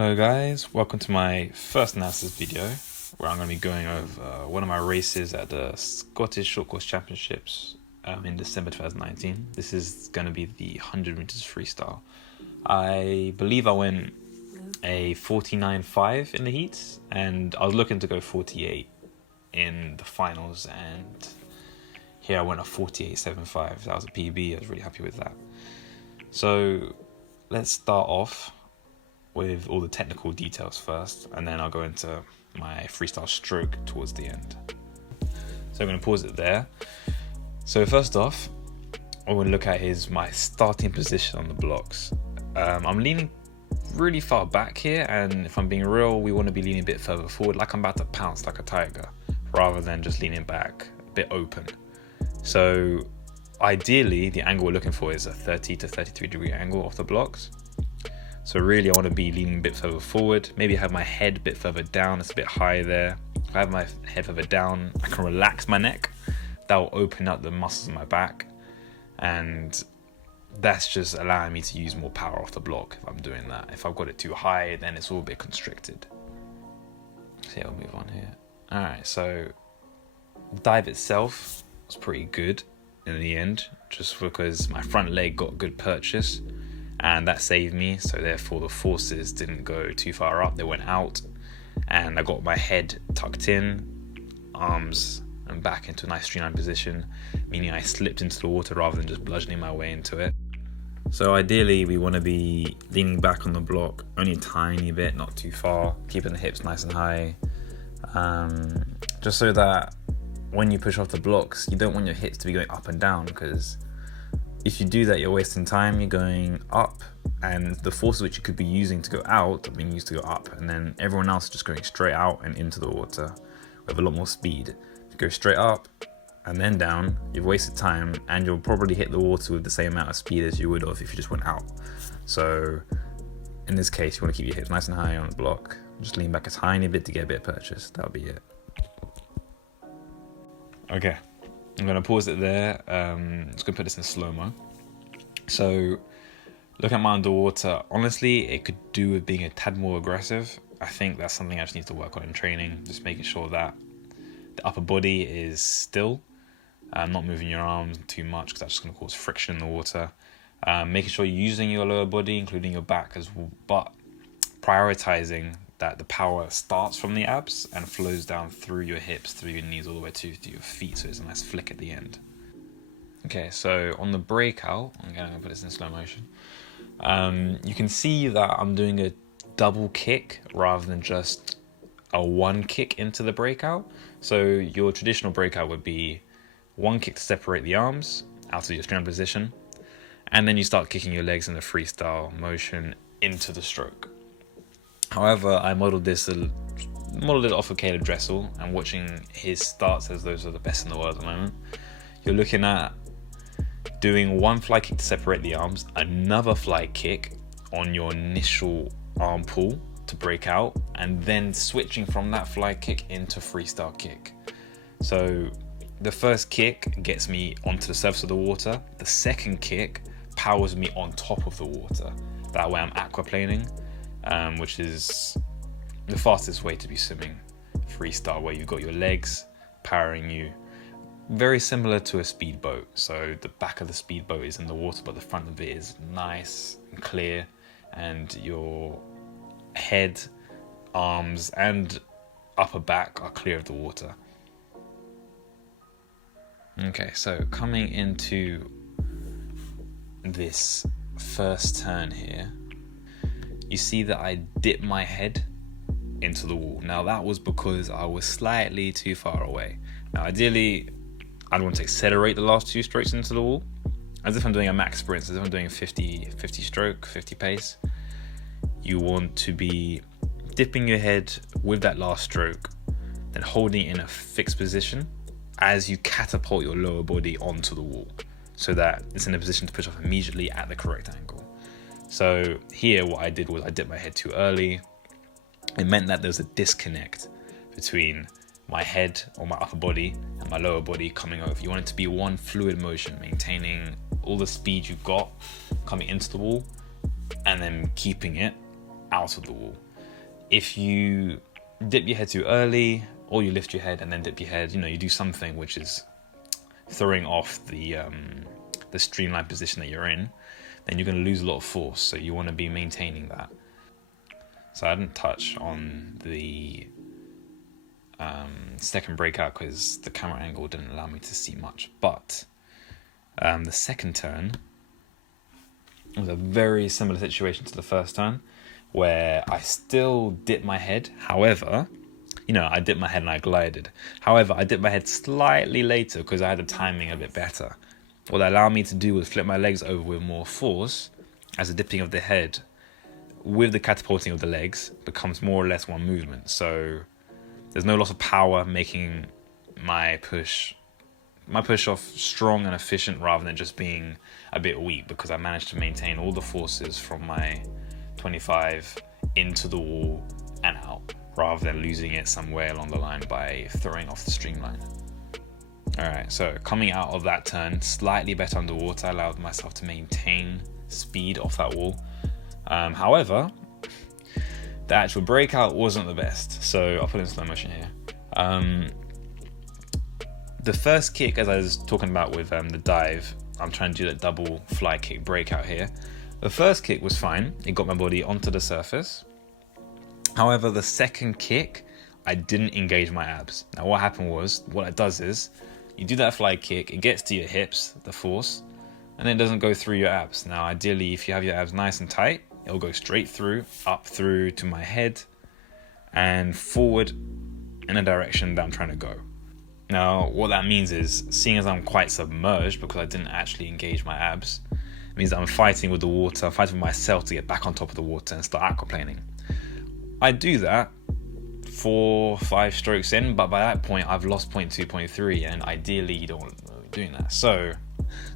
Hello guys, welcome to my first analysis video where I'm going to be going over one of my races at the Scottish Short Course Championships in December 2019. This is going to be the 100 meters freestyle. I believe I went a 49.5 in the heats and I was looking to go 48 in the finals, and here I went a 48.75. That was a PB. I was really happy with that. So let's start off with all the technical details first, and then I'll go into my freestyle stroke towards the end. So I'm going to pause it there. So first off, I want to look at my starting position on the blocks. I'm leaning really far back here, and if I'm being real, we want to be leaning a bit further forward, like I'm about to pounce like a tiger, rather than just leaning back a bit open. So ideally, the angle we're looking for is a 30 to 33 degree angle off the blocks. So really I want to be leaning a bit further forward, maybe have my head a bit further down. It's a bit high there. If I have my head further down, I can relax my neck. That will open up the muscles in my back, and that's just allowing me to use more power off the block if I'm doing that. If I've got it too high, then it's all a bit constricted. So yeah, we'll move on here. Alright, so the dive itself was pretty good in the end, just because my front leg got good purchase, and that saved me. So therefore the forces didn't go too far up, they went out, and I got my head tucked in, arms and back into a nice streamlined position, meaning I slipped into the water rather than just bludgeoning my way into it. So ideally we want to be leaning back on the block only a tiny bit, not too far, keeping the hips nice and high, just so that when you push off the blocks, you don't want your hips to be going up and down, because if you do that, you're wasting time. You're going up, and the forces which you could be using to go out are being used to go up, and then everyone else is just going straight out and into the water with a lot more speed. If you go straight up and then down, you've wasted time, and you'll probably hit the water with the same amount of speed as you would have if you just went out. So in this case, you want to keep your hips nice and high on the block. Just lean back a tiny bit to get a bit of purchase. That'll be it. Okay, I'm going to pause it there. Just going to put this in slow-mo. So look at my underwater. Honestly, it could do with being a tad more aggressive. I think that's something I just need to work on in training. Just making sure that the upper body is still, not moving your arms too much, because that's just going to cause friction in the water. Making sure you're using your lower body, including your back as well, but prioritizing that the power starts from the abs and flows down through your hips, through your knees, all the way to your feet, so it's a nice flick at the end. Okay, so on the breakout, I'm going to put this in slow motion. You can see that I'm doing a double kick rather than just a one kick into the breakout. So your traditional breakout would be one kick to separate the arms out of your strand position, and then you start kicking your legs in the freestyle motion into the stroke. However, I modeled it off of Caleb Dressel, and watching his starts, as those are the best in the world at the moment. You're looking at doing one fly kick to separate the arms, another fly kick on your initial arm pull to break out, and then switching from that fly kick into freestyle kick. So the first kick gets me onto the surface of the water. The second kick powers me on top of the water. That way I'm aquaplaning, which is the fastest way to be swimming freestyle, where you've got your legs powering you, very similar to a speedboat. So the back of the speedboat is in the water, but the front of it is nice and clear, and your head, arms and upper back are clear of the water. Okay, so coming into this first turn here, you see that I dip my head into the wall. Now that was because I was slightly too far away. Now ideally, I'd want to accelerate the last two strokes into the wall, as if I'm doing a max sprint, as if I'm doing a 50 stroke, 50 pace. You want to be dipping your head with that last stroke, then holding it in a fixed position as you catapult your lower body onto the wall, so that it's in a position to push off immediately at the correct angle. So here what I did was I dipped my head too early. It meant that there was a disconnect between my head or my upper body and my lower body coming over. You want it to be one fluid motion, maintaining all the speed you've got coming into the wall and then keeping it out of the wall. if you dip your head too early, or you lift your head and then dip your head, you do something which is throwing off the streamline position that you're in, then you're going to lose a lot of force. So you want to be maintaining that. So I didn't touch on the second breakout because the camera angle didn't allow me to see much. But the second turn was a very similar situation to the first turn, where I still dipped my head. However, I dipped my head and I glided. However, I dipped my head slightly later because I had the timing a bit better. What that allowed me to do was flip my legs over with more force, as the dipping of the head with the catapulting of the legs becomes more or less one movement. So there's no loss of power, making my push off strong and efficient rather than just being a bit weak, because I managed to maintain all the forces from my 25 into the wall and out, rather than losing it somewhere along the line by throwing off the streamline. Alright, so coming out of that turn, slightly better underwater, I allowed myself to maintain speed off that wall. However, the actual breakout wasn't the best, so I'll put it in slow motion here. The first kick, as I was talking about with the dive, I'm trying to do that double fly kick breakout here. The first kick was fine, it got my body onto the surface. However, the second kick, I didn't engage my abs. Now what happened was, what it does is, you do that fly kick, it gets to your hips, the force, and then it doesn't go through your abs. Now ideally, if you have your abs nice and tight, it'll go straight through, up through to my head, and forward in a direction that I'm trying to go. Now, what that means is, seeing as I'm quite submerged because I didn't actually engage my abs, it means that I'm fighting with the water, I'm fighting with myself to get back on top of the water and start aquaplaning. I do that 4-5 strokes in, but by that point I've lost 0.2, 0.3, and ideally you don't want to be doing that. So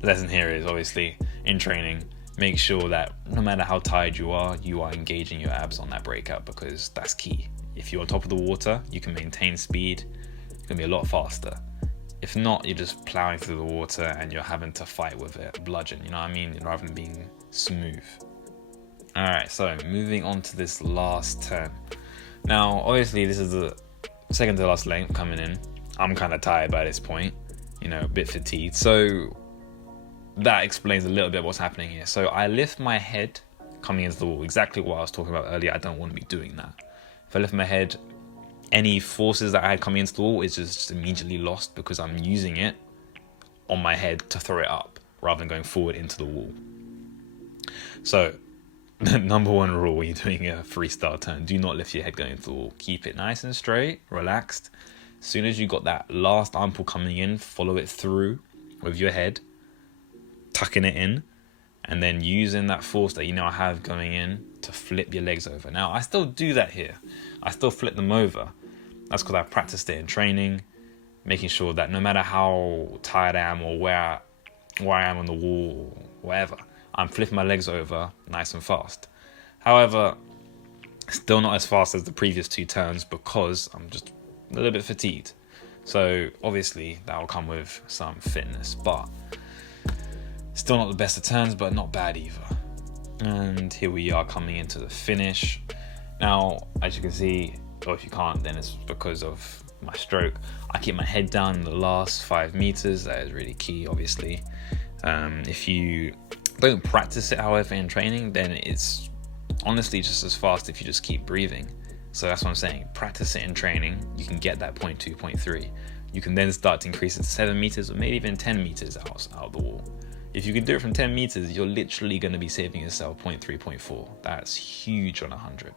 the lesson here is, obviously, in training, make sure that no matter how tired you are engaging your abs on that breakout, because that's key. If you're on top of the water, you can maintain speed, it's going to be a lot faster. If not, you're just plowing through the water and you're having to fight with it, bludgeon, you know what I mean, rather than being smooth. Alright, so moving on to this last turn. Now, obviously, this is the second to last length coming in. I'm kind of tired by this point, a bit fatigued. So that explains a little bit what's happening here. So I lift my head coming into the wall, exactly what I was talking about earlier. I don't want to be doing that. If I lift my head, any forces that I had coming into the wall is just immediately lost because I'm using it on my head to throw it up rather than going forward into the wall. So number one rule when you're doing a freestyle turn, do not lift your head going into the wall. Keep it nice and straight, relaxed. As soon as you got that last arm pull coming in, follow it through with your head, tucking it in, and then using that force that I have going in to flip your legs over. Now, I still do that here. I still flip them over. That's because I've practiced it in training, making sure that no matter how tired I am or where I am on the wall or whatever, I'm flipping my legs over nice and fast. However, still not as fast as the previous two turns because I'm just a little bit fatigued. So obviously that will come with some fitness, but still not the best of turns, but not bad either. And here we are coming into the finish. Now, as you can see, or if you can't, then it's because of my stroke. I keep my head down in the last 5 meters. That is really key, obviously. If you don't practice it, however, in training, then it's honestly just as fast if you just keep breathing. So that's what I'm saying. Practice it in training. You can get that 0.2, 0.3. You can then start to increase it to 7 meters or maybe even 10 meters out of the wall. If you can do it from 10 meters, you're literally going to be saving yourself 0.3, 0.4. That's huge on 100.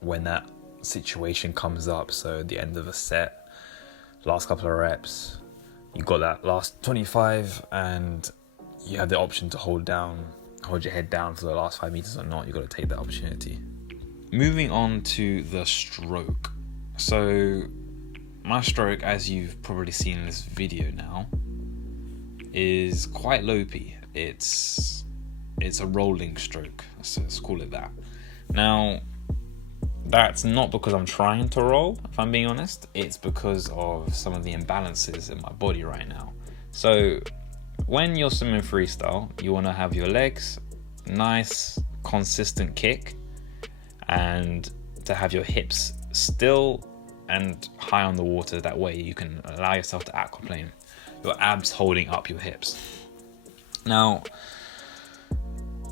When that situation comes up, so the end of a set, last couple of reps, you got that last 25 and you have the option to hold your head down for the last 5 meters or not, you've got to take that opportunity. Moving on to the stroke. So my stroke, as you've probably seen in this video now, is quite lopey. It's a rolling stroke, so let's call it that. Now, that's not because I'm trying to roll, if I'm being honest. It's because of some of the imbalances in my body right now. So when you're swimming freestyle, you want to have your legs nice, consistent kick, and to have your hips still and high on the water. That way you can allow yourself to aquaplane, your abs holding up your hips. Now,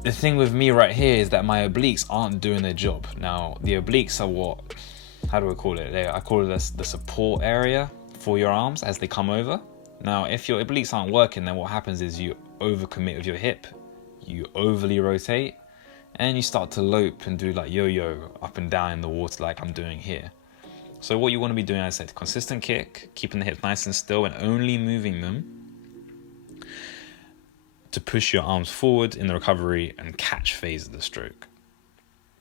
the thing with me right here is that my obliques aren't doing their job. Now, the obliques are what, how do I call it? I call it the support area for your arms as they come over. Now, if your obliques aren't working, then what happens is you overcommit with your hip, you overly rotate, and you start to lope and do like yo-yo up and down in the water like I'm doing here. So what you want to be doing, as I said, consistent kick, keeping the hips nice and still and only moving them to push your arms forward in the recovery and catch phase of the stroke.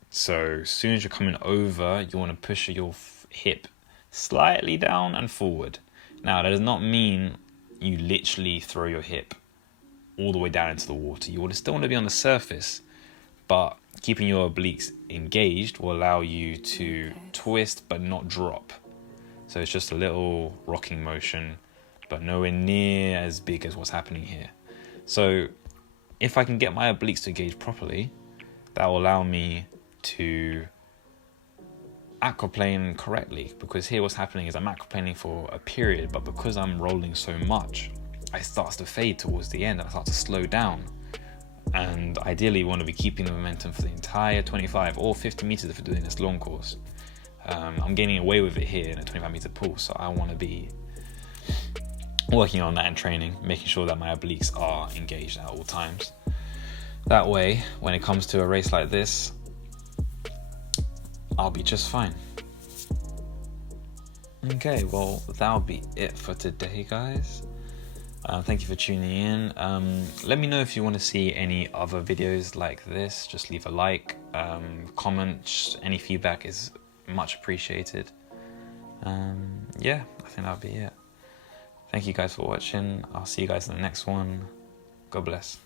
So as soon as you're coming over, you want to push your hip slightly down and forward. Now, that does not mean you literally throw your hip all the way down into the water. You still want to be on the surface, but keeping your obliques engaged will allow you to twist but not drop. So it's just a little rocking motion, but nowhere near as big as what's happening here. So if I can get my obliques to engage properly, that will allow me to aquaplane correctly, because here what's happening is I'm aquaplaning for a period, but because I'm rolling so much, I start to fade towards the end and I start to slow down. And ideally, you want to be keeping the momentum for the entire 25 or 50 meters if you're doing this long course. I'm gaining away with it here in a 25-meter pool, so I want to be working on that in training, making sure that my obliques are engaged at all times. That way, when it comes to a race like this, I'll be just fine. Okay, well, that'll be it for today, guys. Thank you for tuning in. Let me know if you want to see any other videos like this. Just leave a like, comment. Any feedback is much appreciated. Yeah, I think that'll be it. Thank you guys for watching. I'll see you guys in the next one. God bless.